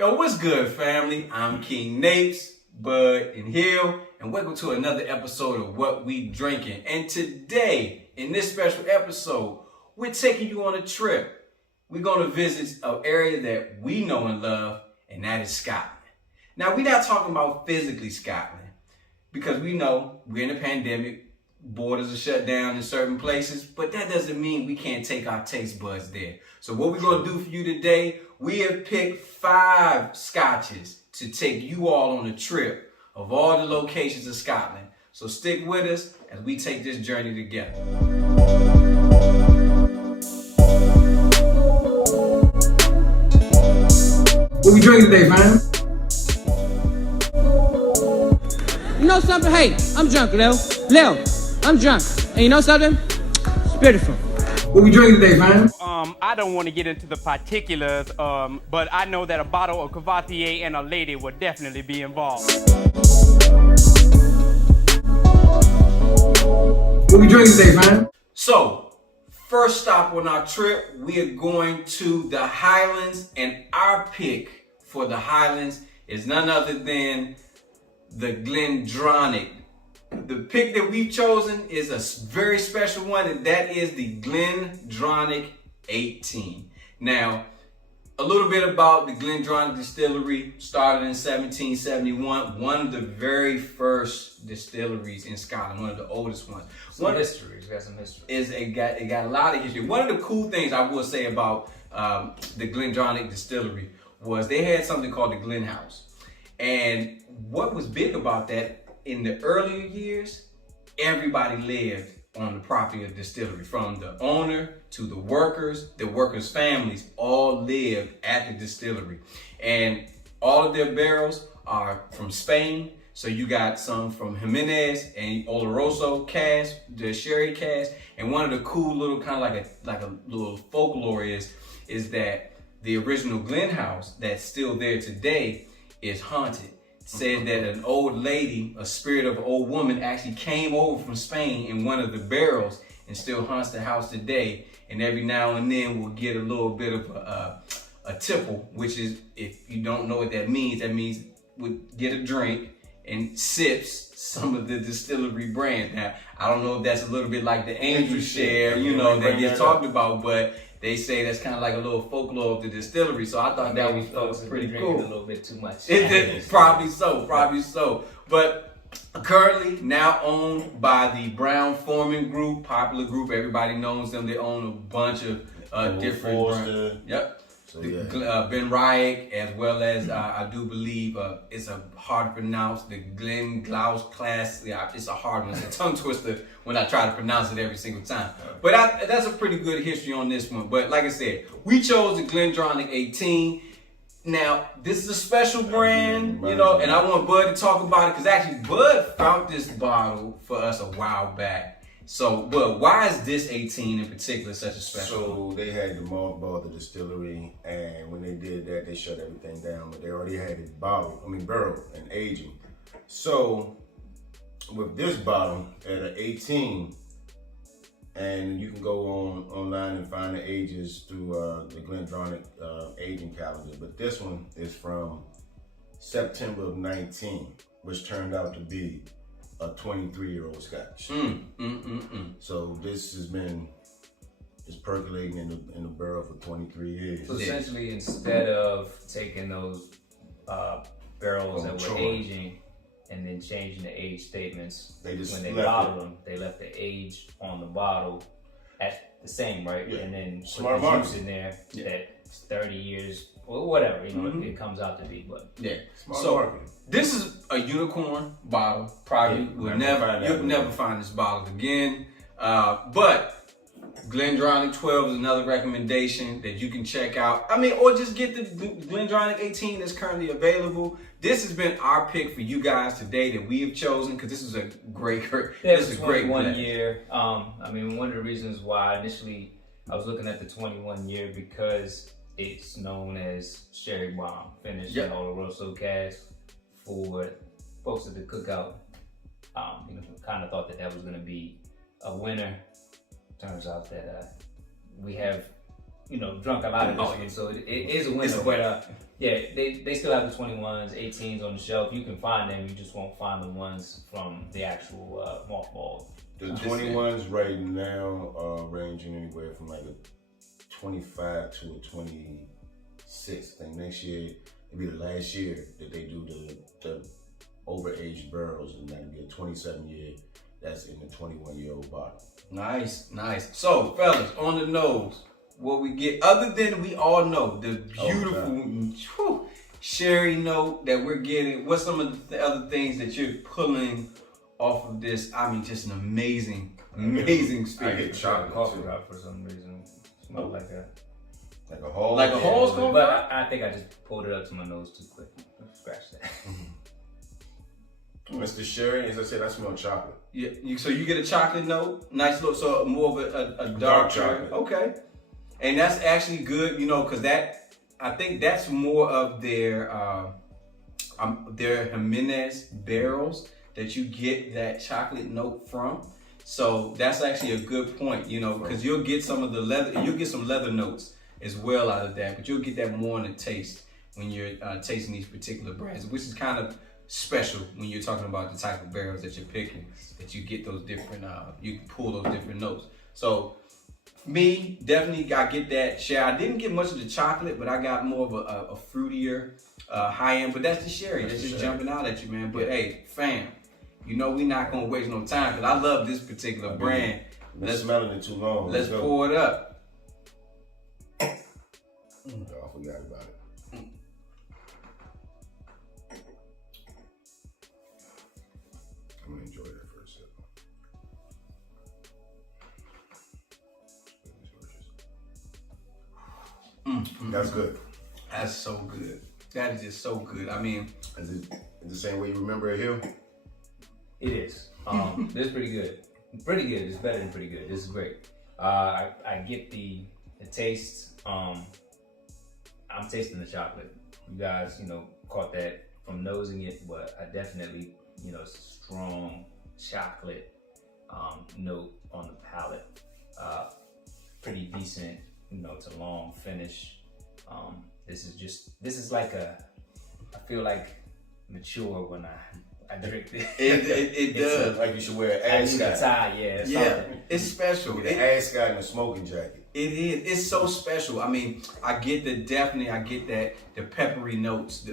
Yo, what's good, family? I'm King Napes, Bud, and Hill, and welcome to another episode of What We Drinking. And today, in this special episode, we're taking you on a trip. We're going to visit an area that we know and love, and that is Scotland. Now, we're not talking about physically Scotland, because we know we're in a pandemic, borders are shut down in certain places, but that doesn't mean we can't take our taste buds there. So what we're going to do for you today, we have picked 5 scotches to take you all on a trip of all the locations of Scotland. So stick with us as we take this journey together. What we drinking today, man? You know something? Hey, I'm drunk, Lil, I'm drunk. And you know something? It's beautiful. What we drinking today, man? I don't want to get into the particulars, but I know that a bottle of Cavatier and a lady would definitely be involved. What we drinking today, man? So, first stop on our trip, we are going to the Highlands, and our pick for the Highlands is none other than the Glendronach. The pick that we've chosen is a very special one, and that is the Glendronach 18. Now, a little bit about the Glendronach distillery. Started in 1771, one of the very first distilleries in Scotland, one of the oldest ones. Some history. It's got some history. It got a lot of history. One of the cool things I will say about the Glendronach distillery was they had something called the Glen House. And what was big about that, in the earlier years, everybody lived on the property of the distillery, from the owner to the workers families all lived at the distillery. And all of their barrels are from Spain. So you got some from Jimenez and Oloroso cask, the sherry cask. And one of the cool little kind of like a little folklore is that the original Glen House that's still there today is haunted. Said that an old lady, a spirit of an old woman, actually came over from Spain in one of the barrels and still haunts the house today. And every now and then we'll get a little bit of a tipple, which is, if you don't know what that means we'll get a drink and sips some of the distillery brand. Now, I don't know if that's a little bit like the angel share, that gets talked about, but they say that's kind of like a little folklore of the distillery. So I thought that was pretty cool. A little bit too much. Probably so. But currently now owned by the Brown-Forman Group, popular group. Everybody knows them. They own a bunch of different brands. Yep. So, Laphroaig, as well as I do believe it's a hard to pronounce, the Glenglouse class. Yeah, it's a hard one. It's a tongue twister when I try to pronounce it every single time. But that's a pretty good history on this one. But like I said, we chose the Glendronach 18. Now, this is a special brand, and I want Bud to talk about it, because actually Bud found this bottle for us a while back. So, Bud, why is this 18 in particular such a special one? So they had to mothball the distillery, and when they did that, they shut everything down. But they already had it barrel and aging. So with this bottle at an 18, and you can go online and find the ages through the Glendronach aging calendar. But this one is from September of 19, which turned out to be a 23-year-old Scotch. So this has been percolating in the barrel for 23 years. So essentially, instead of taking those barrels that were aging and then changing the age statements, when they bottled them, they left the age on the bottle at the same, right? Yeah. And then put the juice in there that 30 years or whatever, it comes out to be. But this is a unicorn bottle. Probably you'll never find this bottle again. But Glendronach 12 is another recommendation that you can check out. Or just get the Glendronach 18 that's currently available. This has been our pick for you guys today that we have chosen, because this is a great. This is a great 21 year. One of the reasons why initially I was looking at the 21 year, because it's known as Sherry Bomb, finished in Oloroso cask. For folks at the cookout, kind of thought that was going to be a winner. Turns out that we have drunk a lot of this one, so it is a winner. But yeah, they still have the 21s, 18s on the shelf. You can find them, you just won't find the ones from the actual mothball. The 21s right now are ranging anywhere from like a 25 to a 26. I think next year, it'll be the last year that they do the overaged barrels, and that'll be a 27-year. That's in the 21-year-old bottle. Nice. So, fellas, on the nose, what we get, other than we all know, the beautiful sherry note that we're getting, what's some of the other things that you're pulling off of this? I mean, just an amazing spirit. I get chocolate coffee drop for some reason. Smell like a Hall. Like a Hall's coffee? But I think I just pulled it up to my nose too quick. Scratch that. Mr. Sherry, as I said, I smell chocolate. Yeah, so you get a chocolate note, nice look, so more of a dark chocolate. Okay, and that's actually good, because I think that's more of their Jimenez barrels that you get that chocolate note from. So that's actually a good point, because you'll get some of the leather, you'll get some leather notes as well out of that, but you'll get that more in the taste when you're tasting these particular brands, which is kind of special when you're talking about the type of barrels that you're picking, that you get those different, you can pull those different notes. So me, definitely I get that share. I didn't get much of the chocolate, but I got more of a fruitier high end, but that's the sherry that's just jumping out at you, man. But hey, fam, we're not gonna waste no time, because I love this particular brand. Let's smelling it too long. Let's pour it up. Oh, I forgot about it. I'm gonna enjoy that for a second. That's good. That's so good. That is just so good. I mean, is it the same way you remember a hill? It is. This is pretty good. Pretty good. It's better than pretty good. This is great. I get the taste. I'm tasting the chocolate. You guys, caught that from nosing it, but I definitely, it's a strong chocolate note on the palate. Pretty decent, it's a long finish. This is like I feel like mature when I drink this. It does. Like you should wear an ascot. Yeah, it's special. With an ascot and a smoking jacket. It is. It's so special. I mean, I get that the peppery notes.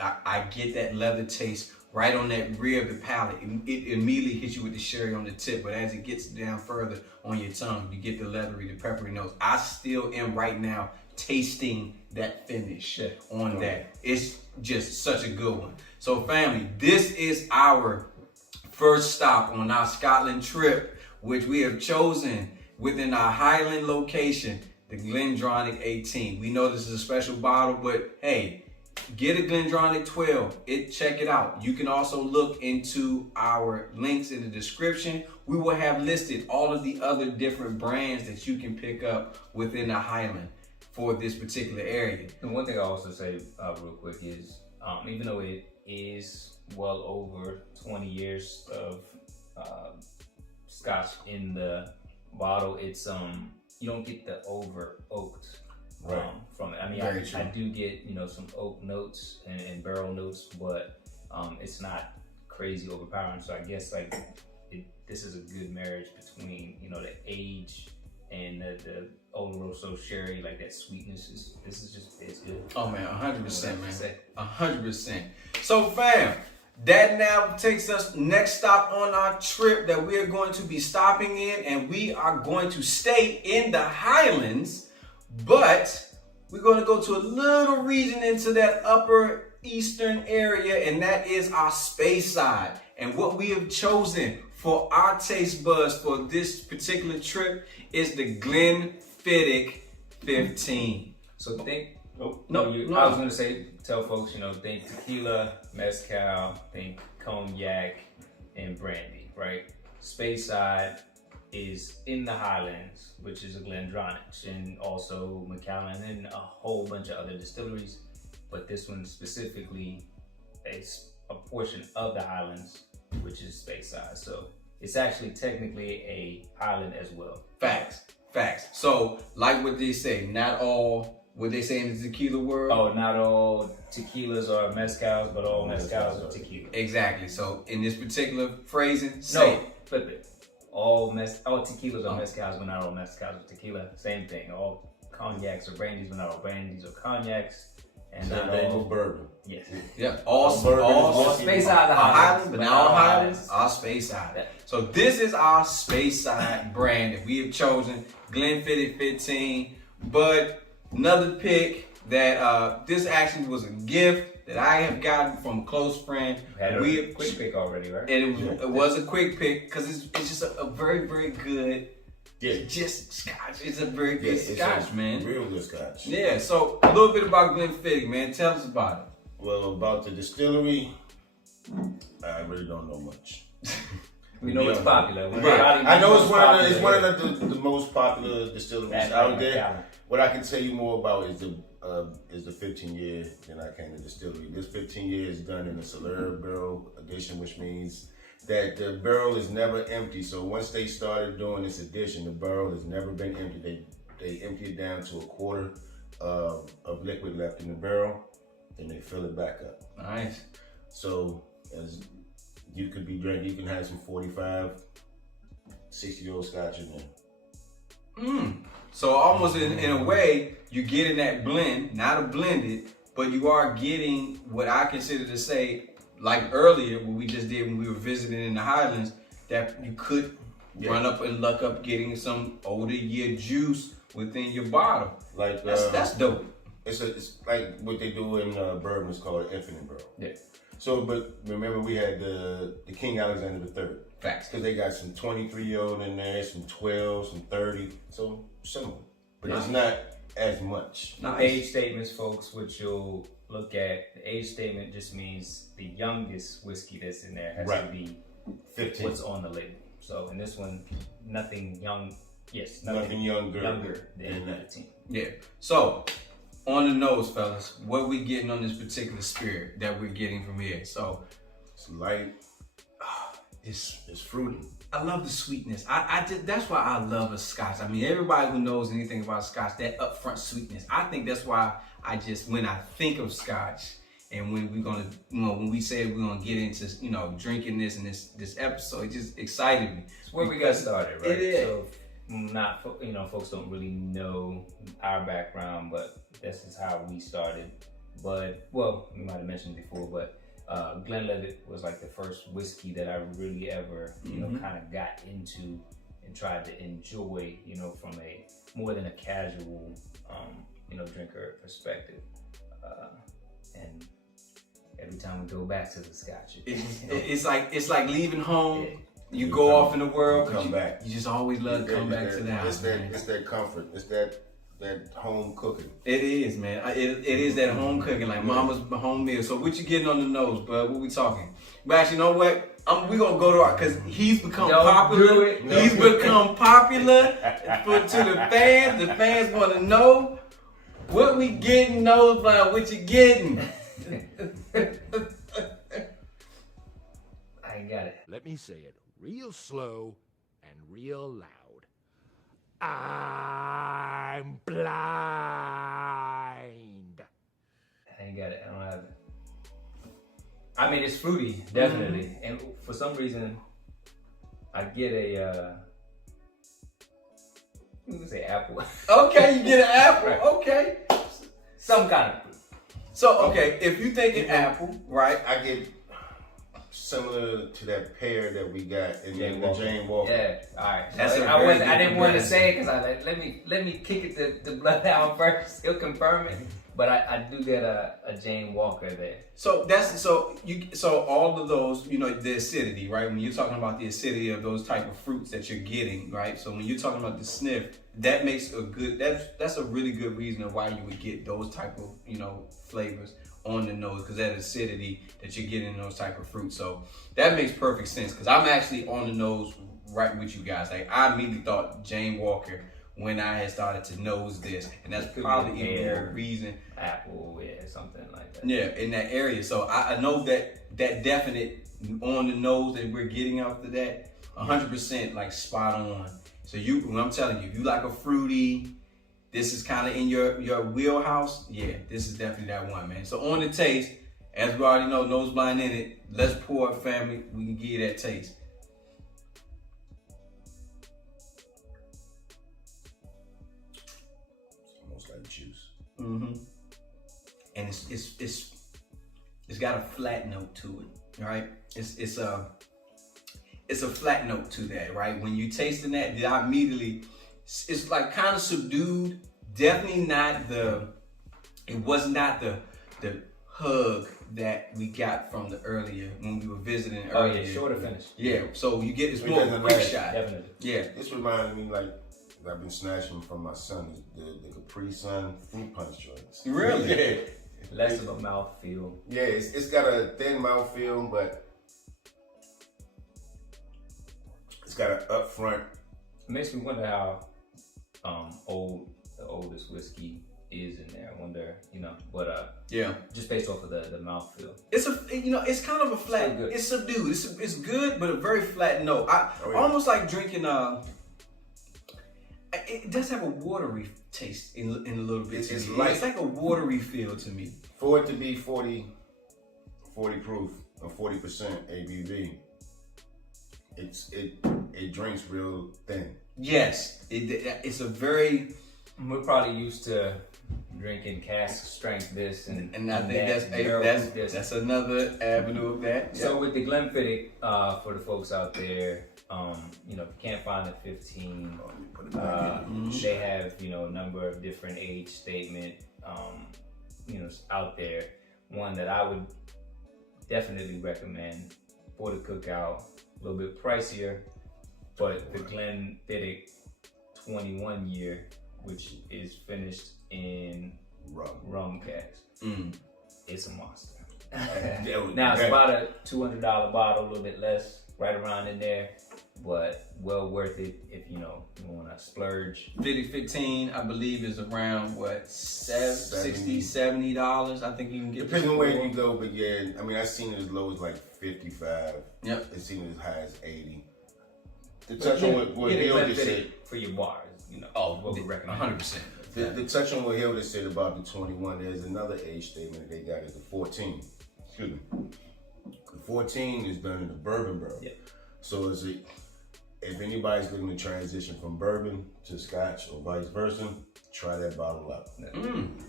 I get that leather taste right on that rear of the palate. It immediately hits you with the sherry on the tip, but as it gets down further on your tongue, you get the leathery, the peppery notes. I still am right now tasting that finish on that. It's just such a good one. So family, this is our first stop on our Scotland trip, which we have chosen within our Highland location, the Glendronach 18. We know this is a special bottle, but hey, get a Glendronach 12. Check it out. You can also look into our links in the description. We will have listed all of the other different brands that you can pick up within the Highland for this particular area. And one thing I also say real quick is, even though it is well over 20 years of Scotch in the bottle, it's you don't get the over oaked from it. I mean, I do get some oak notes and barrel notes, but it's not crazy overpowering. So I guess this is a good marriage between the age and the Oloroso sherry, like that sweetness. It's good. Oh man, 100%, man, 100%. So fam, that now takes us next stop on our trip that we are going to be stopping in, and we are going to stay in the Highlands, but we're going to go to a little region into that upper eastern area, and that is our Speyside. And what we have chosen for our taste buds for this particular trip is the Glenfiddich 15. So think. I was gonna say, tell folks, think tequila, mezcal, think cognac, and brandy, right? Speyside is in the Highlands, which is a Glendronach, and also Macallan, and a whole bunch of other distilleries. But this one specifically is a portion of the Highlands, which is Speyside. So it's actually technically a Highland as well. Facts. Facts. So, like what they say, not all, what they say in the tequila world. Oh, not all tequilas are mezcals, but all mezcals are tequila. Exactly. So, in this particular phrasing, no, flip it. All tequilas are mezcals, but not all mezcals are tequila. Same thing. All cognacs or brandies, but not all brandies or cognacs. And not all bourbon. Yes. Yeah. All Speyside Highlands, but not all Highlands. All Speyside. Yeah. So this is our Speyside brand that we have chosen. Glenfiddich 15. But another pick that this actually was a gift that I have gotten from a close friend. Had a quick pick already, right? And it was a quick pick because it's just a very, very good. Yeah, just Scotch. It's a very good Scotch, man. Real good Scotch. Yeah, so a little bit about Glenfiddich, man. Tell us about it. Well, about the distillery, I really don't know much. We know it's popular. Right. I know it's one of the most popular distilleries out there. What I can tell you more about is the 15 year that I came to distillery. This 15 years is done in the cellar barrel edition, which means that the barrel is never empty. So once they started doing this addition, the barrel has never been empty. They empty it down to a quarter of liquid left in the barrel, and they fill it back up. Nice. So as you could be drinking, you can have some 45, 60-year-old Scotch in there. So almost in a way, you're getting that blend, not a blended, but you are getting what I consider to say, like earlier, what we just did when we were visiting in the Highlands, that you could run up and luck up getting some older year juice within your bottle. Like that's dope. It's like what they do in bourbon is called an infinite barrel. Yeah. So, but remember we had the King Alexander III. Facts. Because they got some 23-year-old in there, some 12, some 30. So similar, but it's not as much. Nice. Age statements, folks, which you'll look at. The age statement just means the youngest whiskey that's in there has to be 15. What's on the label. So in this one, nothing young. Yes, nothing younger than 15. Yeah. So on the nose, fellas, what we getting on this particular spirit that we're getting from here? So it's light. It's fruity. I love the sweetness. That's why I love a Scotch. I mean, everybody who knows anything about Scotch, that upfront sweetness. I think that's why when I think of Scotch, and when we're gonna, when we say we're gonna get into, drinking this and this episode, it just excited me. It's where we got started, right? It is. So folks don't really know our background, but this is how we started. But we might have mentioned before, but Glenlivet was like the first whiskey that I really ever, kind of got into and tried to enjoy, from a more than a casual, drinker perspective. And every time we go back to the Scotch, it's like leaving home. Yeah. You go off in the world, come back. You just always love to come back to the house. It's that comfort. It's that home cooking. It is, man. It is that home cooking, like mama's home meal. So what you getting on the nose, bud? What we talking? But actually, you know what? We gonna go to our, because he's become popular. He's become popular to the fans. The fans want to know what we getting. Knows about what you getting. I ain't got it. Let me say it real slow and real loud. I'm blind. I ain't got it. I don't have it. I mean, it's fruity, definitely. And for some reason, I get a, I'm gonna say apple. Okay, you get an apple. Right. Okay. Some kind of fruit. So, okay, if you think an apple, right? I get similar to that pear that we got in the Jane Walker. Yeah, all right. I didn't want to say it because I let me kick it the bloodhound first. He'll confirm it. But I do get a Jane Walker there. So so all of those, the acidity, right? When you're talking about the acidity of those type of fruits that you're getting, right? So when you're talking about the sniff, that makes that's a really good reason of why you would get those type of, flavors on the nose, because that acidity that you're getting in those type of fruits. So that makes perfect sense, because I'm actually on the nose right with you guys. Like, I immediately thought Jane Walker when I had started to nose this, and that's probably even more reason. Apple, something like that. Yeah, in that area. So I know that definite on the nose that we're getting after that, 100% like spot on. So when I'm telling you, if you like a fruity, this is kind of in your wheelhouse. Yeah, this is definitely that one, man. So on the taste, as we already know, nose blind in it. Let's pour it, family. We can give you that taste. It's almost like juice. Mm-hmm. And it's got a flat note to it, right? It's a flat note to that, right? When you tasting that, I immediately, it's like kind of subdued. Definitely not it was not the hug that we got from the earlier, when we were visiting earlier. Yeah, shorter finish. Yeah, so you get, it's more of a quick shot. Definitely. Yeah. This reminded me, like, I've been snatching from my son, the Capri Sun fruit punch joints. Really? Yeah. Less of a mouthfeel. Yeah, it's got a thin mouthfeel, but it's got an upfront. It makes me wonder how the oldest whiskey is in there. I wonder, but yeah, just based off of the mouthfeel. It's it's kind of a flat. It's subdued. It's good, but a very flat note. Almost like drinking it does have a watery taste in a little bit. It's like a watery feel to me. For it to be 40 proof or 40% ABV, it drinks real thin. Yes, it's a very. We're probably used to drinking cask strength this and I think that's another avenue of that. So with the Glenfiddich, for the folks out there, if you can't find the 15, they have a number of different age statement out there. One that I would definitely recommend for the cookout, a little bit pricier, but the Glenfiddich 21 year, which is finished in rum cask. It's a monster. Now it's about a $200 bottle, a little bit less, right around in there, but well worth it if you want to splurge. 15, I believe, is around what, $60, $70. I think you can get. Depending on where you go, but yeah, I mean, I've seen it as low as like 55. Yep. I've seen it as high as 80. To touch on what Hill just said for your bars, what we recommend. 100%. The touch on what Hill just said about the 21, there's another age statement that they got is the 14. Excuse me. The 14 is done in the bourbon barrel. Yep. So if anybody's looking to transition from bourbon to Scotch or vice versa, try that bottle out.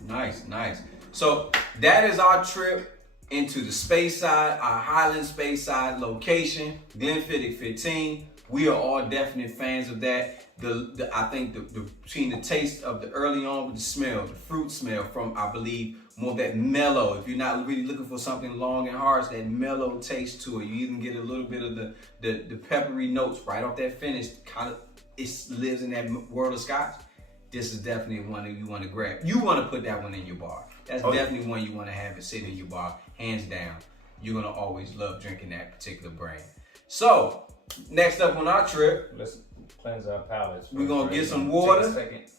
Nice. So that is our trip into the Speyside, our Highland Speyside location, Glenfiddich 15. We are all definite fans of that. I think between the taste of the early on with the smell, the fruit smell from, I believe, more of that mellow. If you're not really looking for something long and hard, it's that mellow taste to it. You even get a little bit of the peppery notes right off that finish. Kind of, it lives in that world of Scotch. This is definitely one that you want to grab. You want to put that one in your bar. That's definitely one you want to have it sit in your bar, hands down. You're gonna always love drinking that particular brand. So next up on our trip, let's cleanse our palates. We're gonna get some water,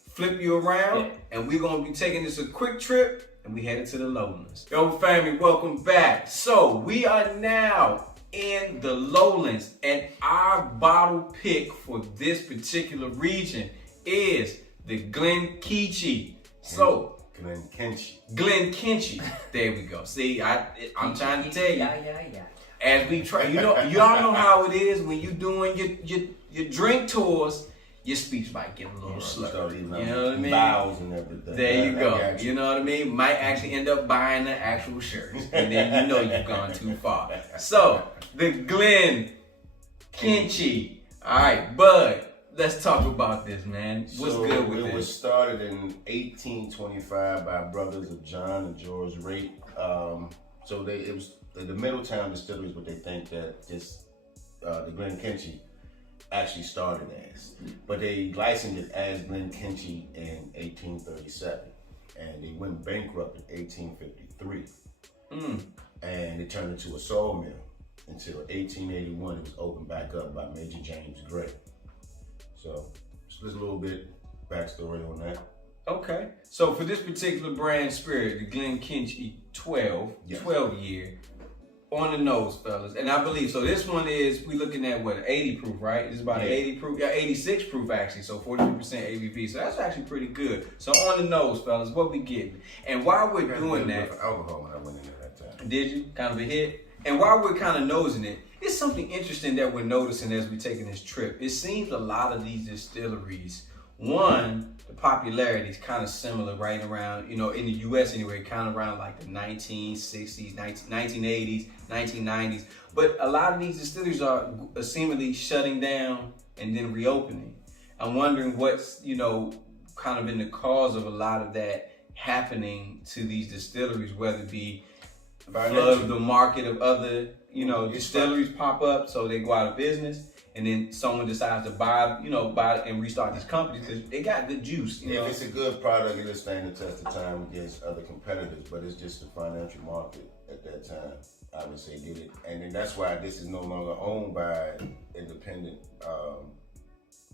flip you around, and we're gonna be taking this a quick trip, and we headed to the Lowlands. Yo, family, welcome back. So we are now in the Lowlands, and our bottle pick for this particular region is the Glenkinchie. So Glenkenchie. There we go. See, I'm trying to tell you. Yeah. As we try, y'all know how it is when you doing your drink tours. Your speech might get a little slurred. You know what I mean? Vowels and everything. There you go. You know what I mean? Might actually end up buying the actual shirts, and then you've gone too far. So the Glenkinchie. All right, Bud. Let's talk about this, man. What's good with this? It was started in 1825 by brothers of John and George Raitt. So it was the Middletown distillery is what they think that the Glenkinchie actually started as. But they licensed it as Glenkinchie in 1837. And they went bankrupt in 1853. And it turned into a sawmill until 1881. It was opened back up by Major James Gray. So just a little bit backstory on that. Okay. So for this particular brand spirit, the Glenkinchie 12 year, on the nose, fellas. And I believe, so this one is, we looking at what, 80 proof, right? This is about an 80 proof, 86 proof actually, so 43% ABV. So that's actually pretty good. So on the nose, fellas, what we getting? And while we're doing that, alcohol when I went in there that time. did you? Kind of a hit? And while we're kind of nosing it, it's something interesting that we're noticing as we're taking this trip. It seems a lot of these distilleries, one, the popularity is kind of similar right around, in the US anyway, kind of around like the 1960s, 1980s, 1990s. But a lot of these distilleries are seemingly shutting down and then reopening. I'm wondering what's, kind of been the cause of a lot of that happening to these distilleries, whether it be flood of the market of other, distilleries pop up so they go out of business. And then someone decides to buy and restart these companies because they got good juice. If it's a good product, it'll stand the test of time against other competitors, but it's just the financial market at that time, I would say, did it. And then that's why this is no longer owned by independent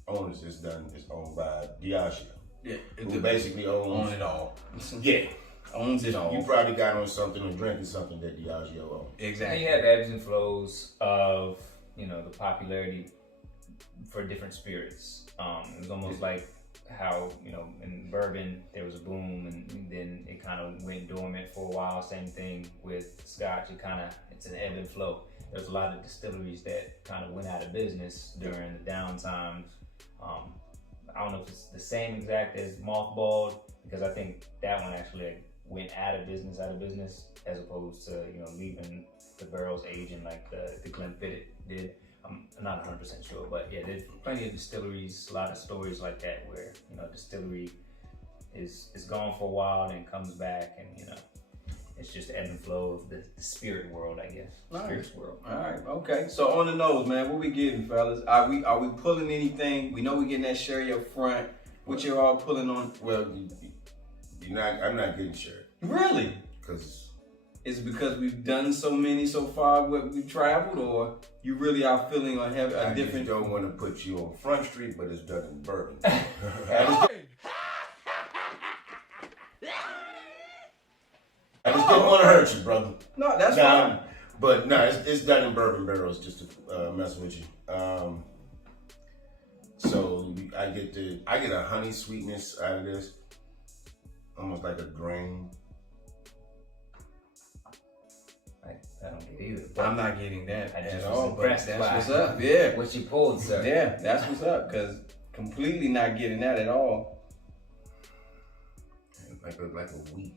owners. It's owned by Diageo. Yeah. Who basically owns it all. Yeah. Owns it all. You probably got on something or drinking something that Diageo owns. Exactly. And you have ebbs and flows of the popularity for different spirits. It was almost like how, in bourbon, there was a boom and then it kind of went dormant for a while. Same thing with Scotch. It's an ebb and flow. There's a lot of distilleries that kind of went out of business during the downtimes. I don't know if it's the same exact as Mothballed, because I think that one actually went out of business, as opposed to, leaving the barrels aging like the Glenfiddich did. I'm not 100% sure, but yeah, there's plenty of distilleries, a lot of stories like that where, distillery is gone for a while and comes back, and, it's just ebb and flow of the spirit world, I guess. Spirits world. All right, okay. So on the nose, man, what we getting, fellas? Are we pulling anything? We know we're getting that sherry up front. What you're all pulling on? Well, I'm not getting sherry. Really? Because is it because we've done so many so far, what we've traveled, or you really are feeling on have a different? I don't want to put you on Front Street, but it's done in bourbon. I just didn't want to hurt you, brother. No, that's fine. But no, it's done in bourbon barrels, just to mess with you. So I get a honey sweetness out of this, almost like a grain. I don't get either. I'm not getting that at all. But that's by what's up. Yeah. What you pulled, sir. Yeah, that's what's up. Cause completely not getting that at all. Like a wheat.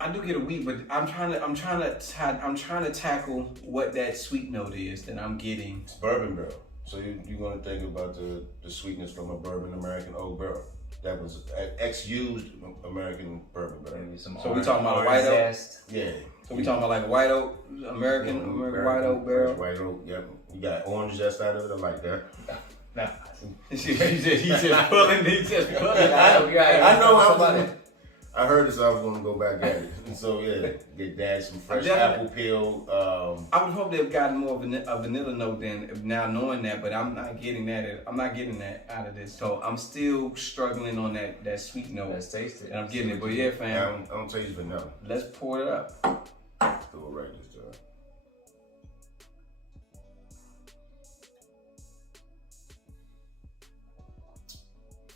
I do get a wheat, but I'm trying to tackle what that sweet note is that I'm getting. It's bourbon barrel. So you're gonna think about the sweetness from a bourbon American old barrel. That was ex-used American bourbon barrel. So we talking about a white oak? Yeah. So we talking about like a white oak, American white oak barrel? White oak, yep. You got orange zest out of it, I like that. No. He's just pulling. I know I heard it, so I was gonna go back at it. And so yeah, get that some fresh apple peel. I would hope they've gotten more of a vanilla note than now knowing that, but I'm not getting that. I'm not getting that out of this. So I'm still struggling on that sweet note. Let's taste it. And I'm getting it, but yeah, fam. I don't taste vanilla. Let's pour it up. Do it right this time.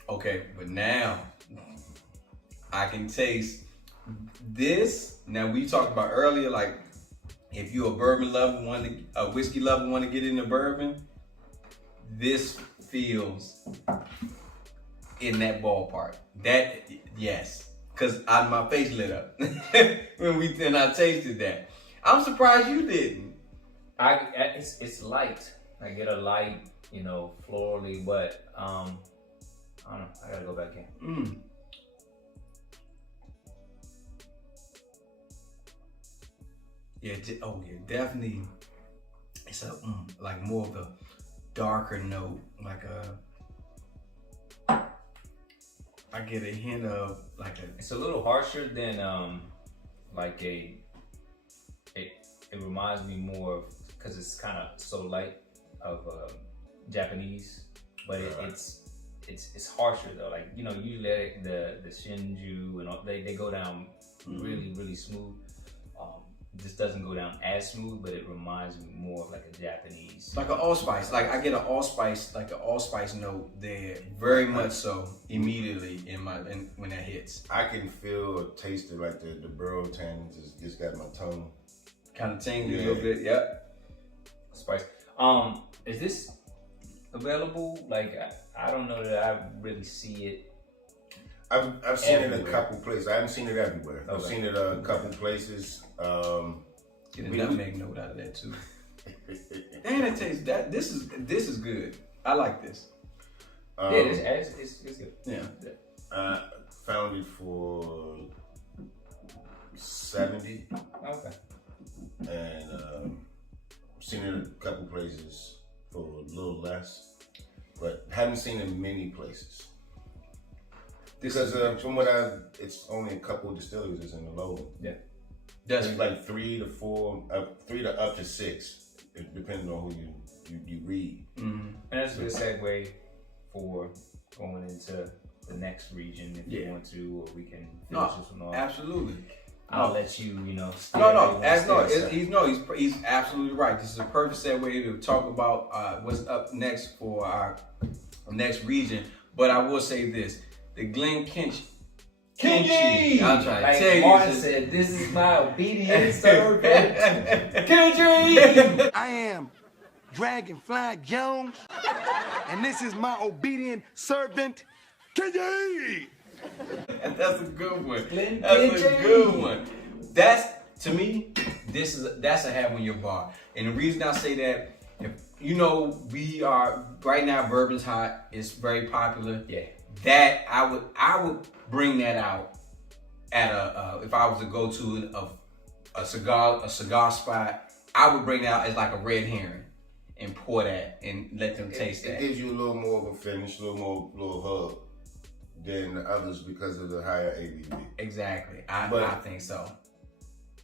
Okay, but now I can taste this. Now we talked about earlier, like if you're a bourbon lover, a whiskey lover, want to get into bourbon, this feels in that ballpark. That yes, because my face lit up when I tasted that. I'm surprised you didn't. It's light. I get a light, florally, but I don't know. I gotta go back in. Yeah, definitely. It's a like more of a darker note, like I get a hint of like a. It's a little harsher than like it reminds me more of, because it's kind of so light of Japanese, but it's harsher though. Like usually the Shinju and all, they go down really smooth. just doesn't go down as smooth, but it reminds me more of like a Japanese. Like an allspice. Like I get an allspice, like an allspice note there, very much so immediately when that hits. I can feel or taste it, like the burrow tannins just got my tongue. Kind of tingly a little bit, yep. Spice. Is this available? Like I don't know that I really see it. I've seen it in a couple places. I haven't seen it everywhere. Okay. I've seen it a couple places. Get a nutmeg note out of that too. And it tastes that. This is good. I like this. Yeah, it's good. Yeah. Found it for $70. Okay. And seen it in a couple places for a little less, but haven't seen it in many places. Because from what it's only a couple of distilleries that's in the Lowland. Yeah. That's like 3 to 4, 3 to up to 6, depending on who you read. Mm-hmm. And that's a good segue for going into the next region if you want to, or we can finish this one off. Absolutely. I'll let you, he's absolutely right. This is a perfect segue to talk about what's up next for our next region. But I will say this: the Glenkinchie. I'm trying to tell you. Martin said, "This is my obedient servant." Kinchie. I am Dragonfly Jones, and this is my obedient servant, Kinchie. That's a good one. That's a good one. That's, to me, that's a have on your bar. And the reason I say that, we are right now. Bourbon's hot. It's very popular. Yeah. That I would bring that out at if I was to go to a cigar spot. I would bring that out as like a red herring and pour that and let them taste that. It gives you a little more of a finish, a little hug than the others because of the higher ABV. Exactly. I think so.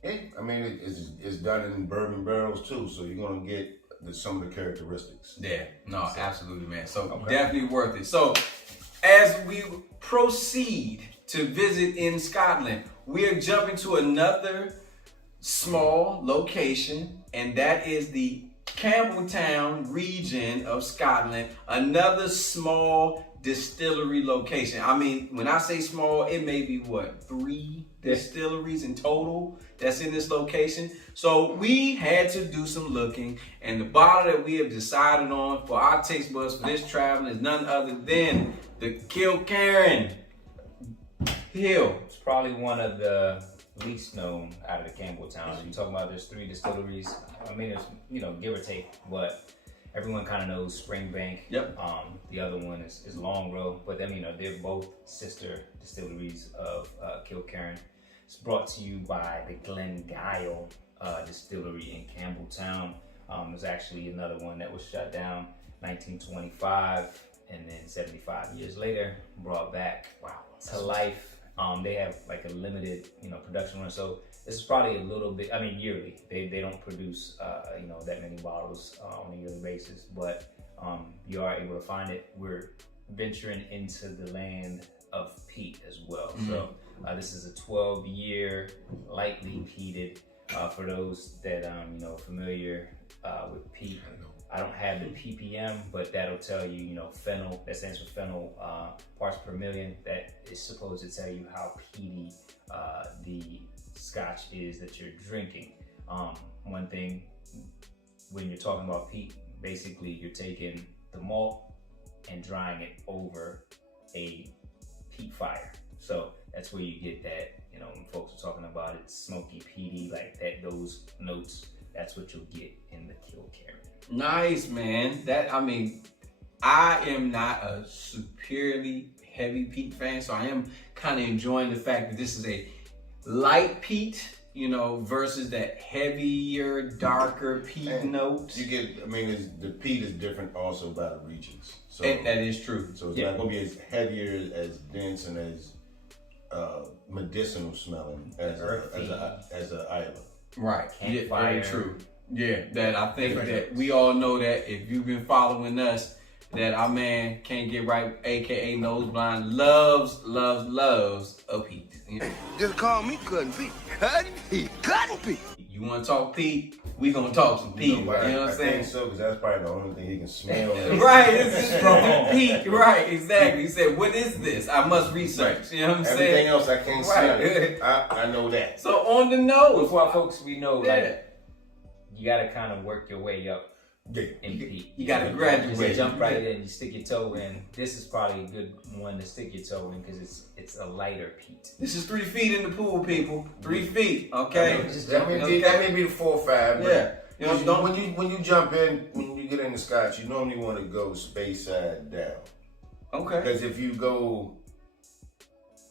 Yeah, I mean, it's done in bourbon barrels too, so you're gonna get some of the characteristics. Yeah, no, absolutely, man. So definitely worth it. So as we proceed to visit in Scotland, we are jumping to another small location, and that is the Campbeltown region of Scotland, another small distillery location. I mean, when I say small, it may be 3 distilleries in total that's in this location. So we had to do some looking, and the bottle that we have decided on for our taste buds for this travel is none other than the Kilkerran Hill. It's probably one of the least known out of the Campbeltown. You're talking about there's 3 distilleries. I mean, there's, give or take, but everyone kind of knows Springbank. Yep. The other one is Longrow, but they're both sister distilleries of Kilkerran. It's brought to you by the Glengyle distillery in Campbeltown. There's actually another one that was shut down 1925, and then 75 years later brought back to life. They have like a limited, production run. So this is probably a little bit, yearly. They don't produce, that many bottles on a yearly basis, but you are able to find it. We're venturing into the land of peat as well. Mm-hmm. So this is a 12-year lightly peated. For those that are familiar with peat, I don't have the ppm, but that'll tell you, phenol, that stands for phenol parts per million. That is supposed to tell you how peaty the Scotch is that you're drinking. One thing, when you're talking about peat, basically you're taking the malt and drying it over a peat fire. So that's where you get that, when folks are talking about it, smoky, peaty, like that, those notes, that's what you'll get in the Kilkerran. Nice, man. I am not a superiorly heavy peat fan, so I am kind of enjoying the fact that this is a light peat, versus that heavier, darker peat note. You get, the peat is different also by the regions. So that is true. So it's not going to be as heavier, as dense, and as medicinal smelling as a Islay. Right. Campfire. Very true. Yeah, that I think that we all know that if you've been following us, that our man can't get right, aka Nose Blind, loves a Pete. You know? Just call me Cousin Pete. Cousin Pete. You want to talk Pete? We gonna talk some Pete. You know what I'm saying? I think so, because that's probably the only thing he can smell. Right, this is from Pete. Right, exactly. He said, "What is this? I must research." You know what I'm saying? Everything else I can't smell it. I know that. So on the nose, for our folks, we know like you gotta kind of work your way up. In Pete. You gotta graduate. You jump right in, you stick your toe in. This is probably a good one to stick your toe in because it's a lighter Pete. This is 3 feet in the pool, people. 3 feet, okay? That may be the 4 or 5. Yeah. You know, when you jump in, when you get into Scotch, you normally want to go Speyside down. Okay. Because if you go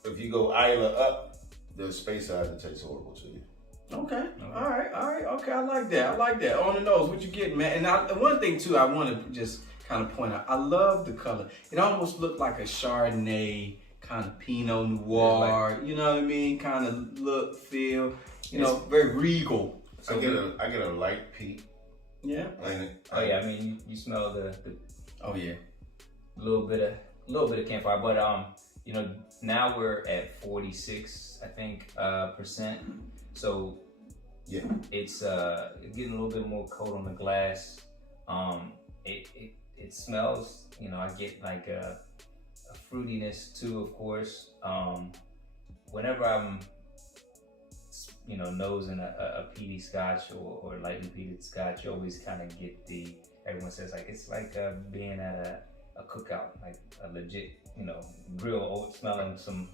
Islay up, the Speyside will taste horrible to you. Okay. All right. Okay, I like that. On the nose, what you getting, man? And one thing too, I want to just kind of point out. I love the color. It almost looked like a Chardonnay, kind of Pinot Noir. You know what I mean? Kind of look, feel. You know, very regal. So I get a light peat. Yeah. I mean, you smell the. Oh yeah. A little bit of campfire, but you know, now we're at 46, I think, percent. So yeah, it's getting a little bit more coat on the glass. It smells, you know, I get like a fruitiness too, of course. Whenever I'm, you know, nosing a peaty Scotch or lightly peated Scotch, you always kind of get everyone says like it's like being at a cookout, like a legit, you know, grill, smelling some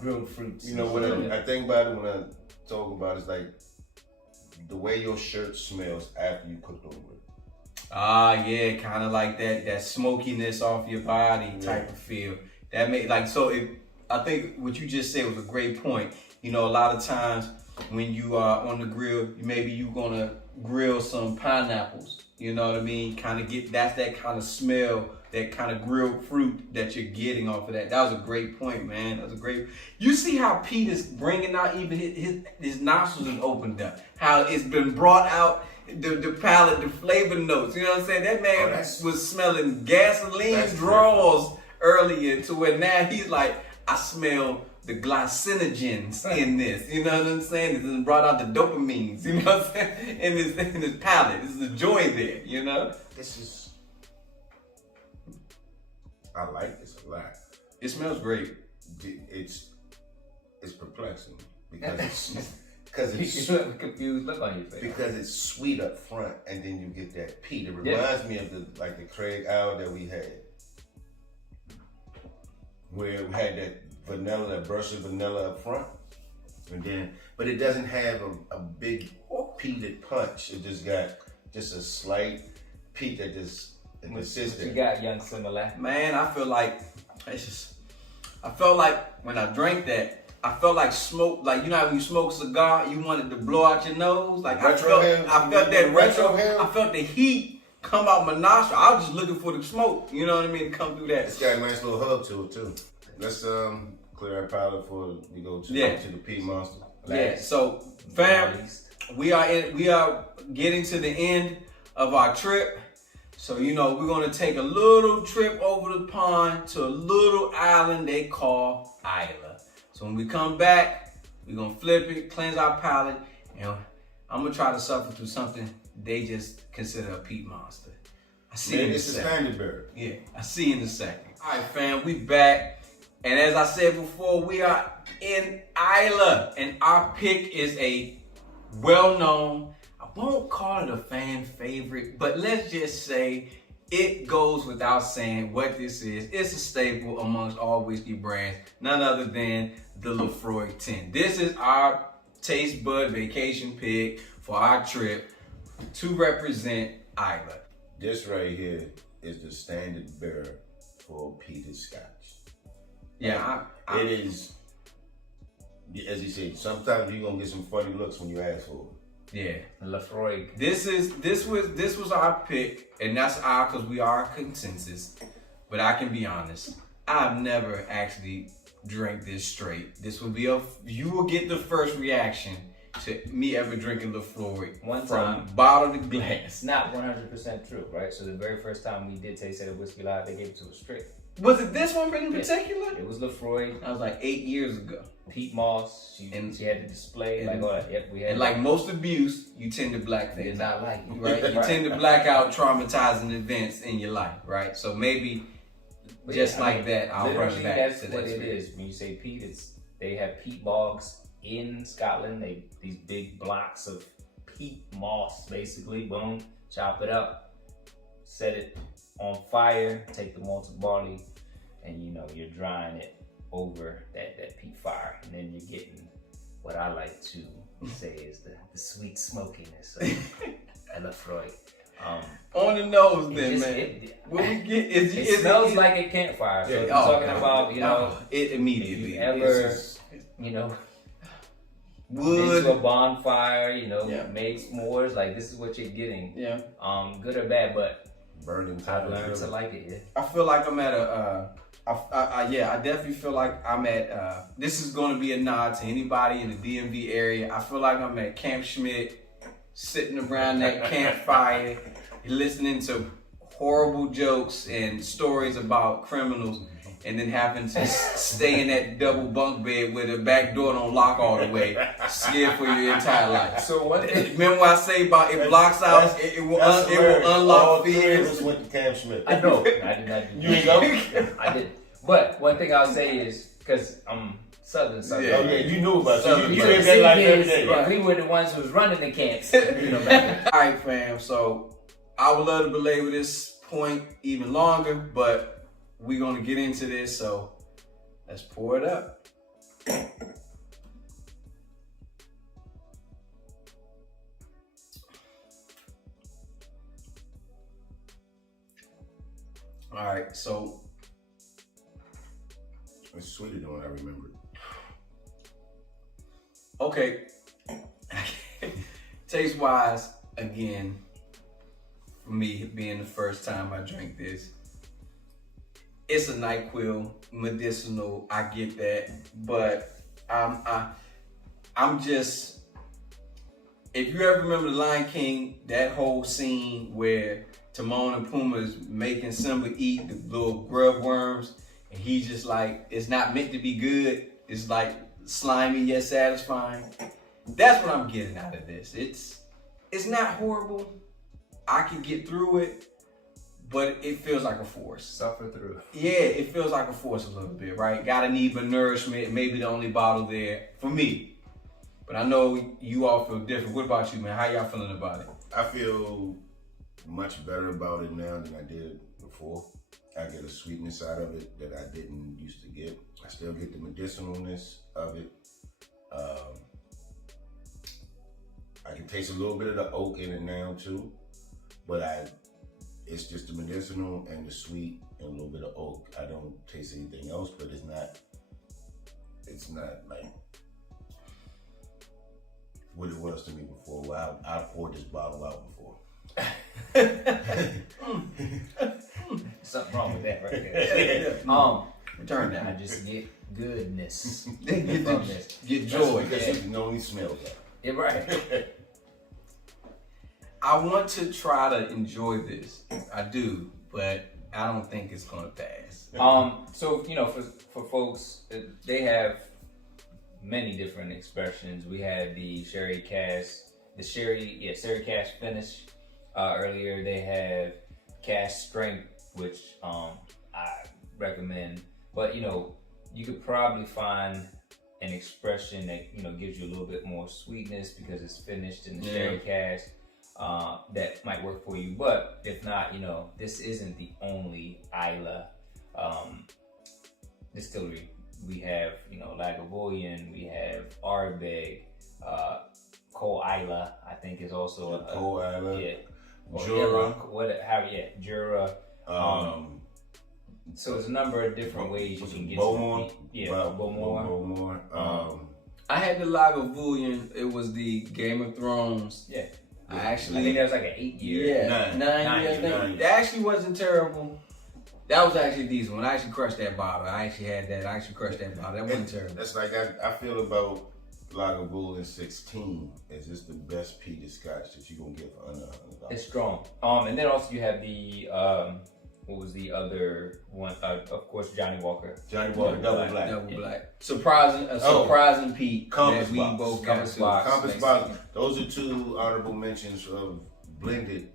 grilled fruits. You know what I think about it when I talk about it's like the way your shirt smells after you cooked over it. Yeah, kind of like that smokiness off your body type of feel. That made I think what you just said was a great point. You know, a lot of times when you are on the grill, maybe you're gonna grill some pineapples. You know what I mean? Kind of get that kind of smell, that kind of grilled fruit that you're getting off of that. That was a great point, man. That was a great. You see how Pete is bringing out even his nostrils is opened up. How it's been brought out the palate, the flavor notes. You know what I'm saying? That man was smelling gasoline draws earlier to where now he's like, I smell the glycinogens in this. You know what I'm saying? It's brought out the dopamines. You know what I'm saying? In his palate, there's a joy there. You know. I like this a lot. It smells great. It's perplexing because it's you look confused look on your face. Because it's sweet up front and then you get that peat. It reminds me of the Craig Owl that we had, where we had that vanilla, that burst of vanilla up front, but it doesn't have a big peated punch. It just got a slight peat that just. What you got, young Similar? Man, I felt like when I drank that, I felt like smoke. Like, you know how when you smoke a cigar, you wanted to blow out your nose. Like I felt that retro. I felt the heat come out my nostril. I was just looking for the smoke. You know what I mean? To come through that. It's got a nice little hub to it too. Let's clear our palate before we go to the Peat Monster. Yeah. So, fam, we are getting to the end of our trip. So, you know, we're going to take a little trip over the pond to a little island they call Islay. So when we come back, we're going to flip it, cleanse our palate, and I'm going to try to suffer through something they just consider a peat monster. I see you in a second. Yeah, I see you in a second. All right, fam, we back. And as I said before, we are in Islay, and our pick is a well-known, I won't call it a fan favorite, but let's just say it goes without saying what this is. It's a staple amongst all whiskey brands, none other than the Laphroaig 10. This is our taste bud vacation pick for our trip to represent Islay. This right here is the standard bearer for peated Scotch. Yeah, it is. As you said, sometimes you're gonna get some funny looks when you ask for it. Yeah, Laphroaig. This was our pick, and that's because we are consensus. But I can be honest, I've never actually drank this straight. This will be you will get the first reaction to me ever drinking Laphroaig One from time. bottle to glass. It's not 100% true, right? So the very first time we did taste it at Whiskey Live, they gave it to us straight. Was it this one in particular? It was Laphroaig. That was like 8 years ago. Pete Moss. She had the display. And, like all that. Yep, we had. And like most abuse, you tend to black did things not out, like it. right? You tend to black out traumatizing events in your life, right? So maybe just like that, I'll rush literally, back that's to what that. it is. When you say peat, they have peat bogs in Scotland. These big blocks of peat moss, basically. Boom, chop it up, set it on fire, take the malted barley, and you're drying it over that peat fire, and then you're getting what I like to say is the sweet smokiness of Laphroaig. On the nose, then, man. It smells like a campfire. So if you're talking about, it immediately. If you ever, wood, been to a bonfire, made s'mores, like this is what you're getting. Yeah. Good or bad, but burning. I've learned to like it. Yeah. I feel like I'm at I definitely feel like I'm at, this is going to be a nod to anybody in the DMV area. I feel like I'm at Camp Schmidt, sitting around that campfire, listening to horrible jokes and stories about criminals, and then having to stay in that double bunk bed with the back door don't lock all the way, scared for your entire life. So what? Remember what I say about it blocks out, it will unlock fears. Went to Camp Schmidt. I know. I did not do that. I did. But one thing I'll say is, because I'm Southern. Yeah, you knew about it. You lived that life every day. Right. We were the ones who was running the camps. Back then. All right, fam. So I would love to belabor this point even longer, but we're gonna get into this. So let's pour it up. All right, so it's sweeter than what I remembered. Okay, taste wise, again, for me being the first time I drank this, it's a NyQuil, medicinal. I get that, but I'm just. If you ever remember The Lion King, that whole scene where Timon and Pumbaa is making Simba eat the little grub worms, and he's just like, it's not meant to be good. It's like slimy yet satisfying. That's what I'm getting out of this. It's not horrible. I can get through it, but it feels like a force. Suffer through. Yeah, it feels like a force a little bit, right? Gotta need the nourishment. Maybe the only bottle there for me. But I know you all feel different. What about you, man? How y'all feeling about it? I feel much better about it now than I did before. I get a sweetness out of it that I didn't used to get. I still get the medicinalness of it. I can taste a little bit of the oak in it now too, but it's just the medicinal and the sweet and a little bit of oak. I don't taste anything else, but it's not like what it was to me before. Well, I poured this bottle out before. Something wrong with that right there. Turn down. I just get goodness Get from this. Get joy. Because you can only smell that. Yeah, right. I want to try to enjoy this. I do, but I don't think it's gonna pass. So for folks, they have many different expressions. We had the sherry cask finish earlier. They have cask strength, which I recommend. But you could probably find an expression that gives you a little bit more sweetness because it's finished in the sherry cask. That might work for you, but if not, this isn't the only Islay distillery. We have, Lagavulin, we have Ardbeg, Cole Islay, I think is also Cole Islay. Yeah. Jura. Jura. So there's a number of different ways you can get Bowmore. Bowmore. I had the Lagavulin. It was the Game of Thrones. Yeah. I think that was like an 8 year. Yeah, 9 years. That actually wasn't terrible. That was actually decent. When I actually crushed that bottle, I actually had that. I actually crushed that bottle. That wasn't terrible. That's like I feel about Lagavulin 16 is just the best peated Scotch that you're gonna get for under $100. It's strong. And then also you have the what was the other one? Of course, Johnny Walker. Johnny Walker Double Black. Double Black. Surprising peat Compass that we box. both got Compass to. box. Compass box. Those are two honorable mentions of blended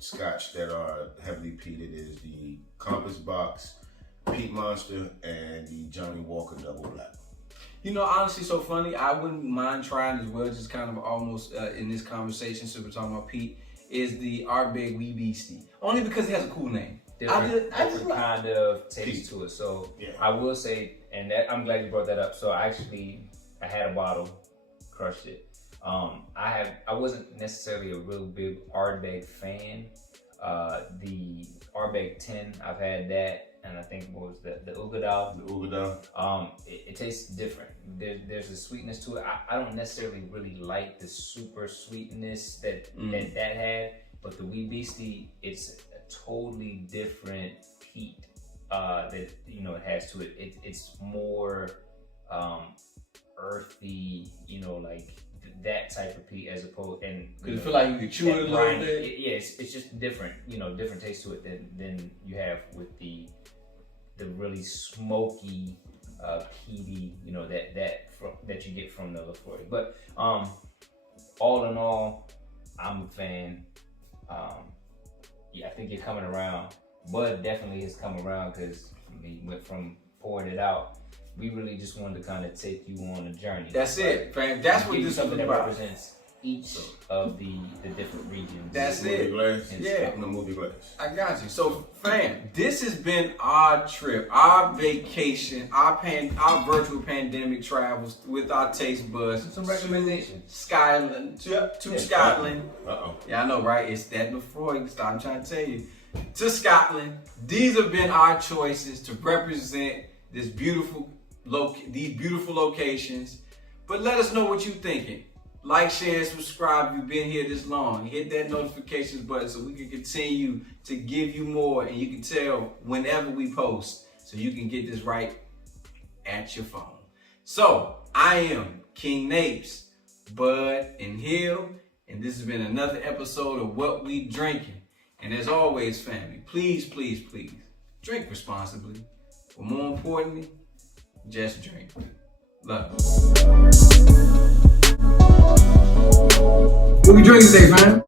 Scotch that are heavily peated. Is the Compass box, Peat Monster, and the Johnny Walker Double Black. You know, honestly, so funny. I wouldn't mind trying as well. Just kind of almost in this conversation, so we're talking about peat. Is the Laphroaig Wee Beastie, only because it has a cool name. Different kind of taste to it. So yeah. I will say, and that, I'm glad you brought that up. So I had a bottle, crushed it. I wasn't necessarily a real big Laphroaig fan. The Laphroaig 10, I've had that, and I think what was the Ugadal. The Ugadal. It tastes different. There's a sweetness to it. I don't necessarily really like the super sweetness that had, but the Wee Beastie, it's a totally different peat that it has to it. It's more earthy, like that type of peat as opposed and you feel like you can chew it a little bit. It's just different, different taste to it than you have with the really smoky peaty, that you get from the Laphroaig. But all in all, I'm a fan. I think you're coming around. Bud definitely has come around because he went from pouring it out. We really just wanted to kind of take you on a journey. That's it, fam. That's what this is something that about. represents each of the different regions. That's it. Yeah. The movie glass. I got you. So, fam, this has been our trip, our vacation, our virtual pandemic travels with our taste buds. Some recommendations. Scotland, to Scotland. Uh-oh. Yeah, I know, right? It's that Laphroaig style. I'm trying to tell you. To Scotland. These have been our choices to represent these beautiful locations. But let us know what you're thinking. Like, share, subscribe if you've been here this long. Hit that notifications button so we can continue to give you more, and you can tell whenever we post so you can get this right at your phone. So, I am King Napes, Bud, and Hill, and this has been another episode of What We Drinking. And as always, family, please, please, please, drink responsibly. But more importantly, just drink. Love. What we drinking today, fam?